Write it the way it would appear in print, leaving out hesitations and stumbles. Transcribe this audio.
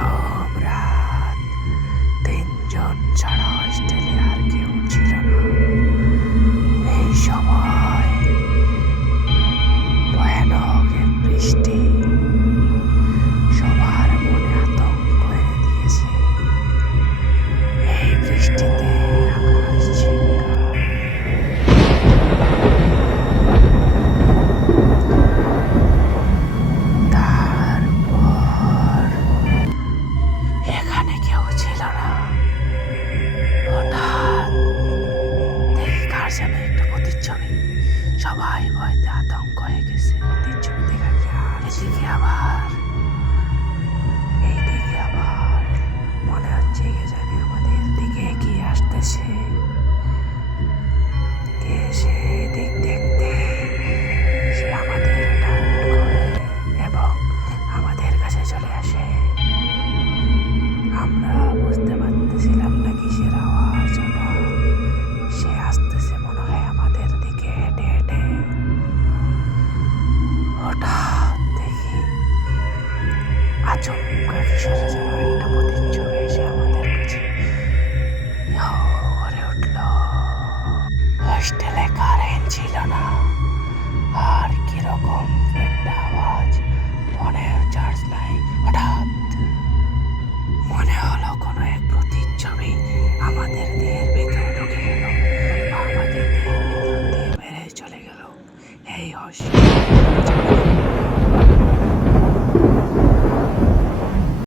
সম্রাট তিনজন ছাড়া হোস্টেলে আর কেউ ছিল না। এই সময় ভয়ানক এক বৃষ্টি সবার মনে আতঙ্ক এনে দিয়েছে। এই বৃষ্টিতে আকাশ ঝিমগায়। তারপর এখানে কেউ ছিল না। হঠাৎ দেখি কার যেন একটা প্রতিচ্ছবি। সবাই ভয়তে আতঙ্ক হয়ে গেছে। প্রতিচ্ছবি দেখা যায় এইদিকে আবার মনে হচ্ছে কে জানি আমাদের দিকে এগিয়ে আসতেছে। কে সে দিক দেখতে সে আমাদের টার্গেট করে এবং আমাদের কাছে চলে আসে। আমরা বুঝতে পারতেছিলাম না কিসের আওয়াজ ওটা। সে আসতেছে মনে হয় আমাদের দিকে হেঁটে হেঁটে। হঠাৎ দেখি আচমকা কিসের যেন একটা প্রতিচ্ছবি এসে আমাদের কাছে করে উঠল। হোস্টেলে কারেন্ট ছিল না, আর কিরকম একটা আওয়াজ, ফোনে চার্জ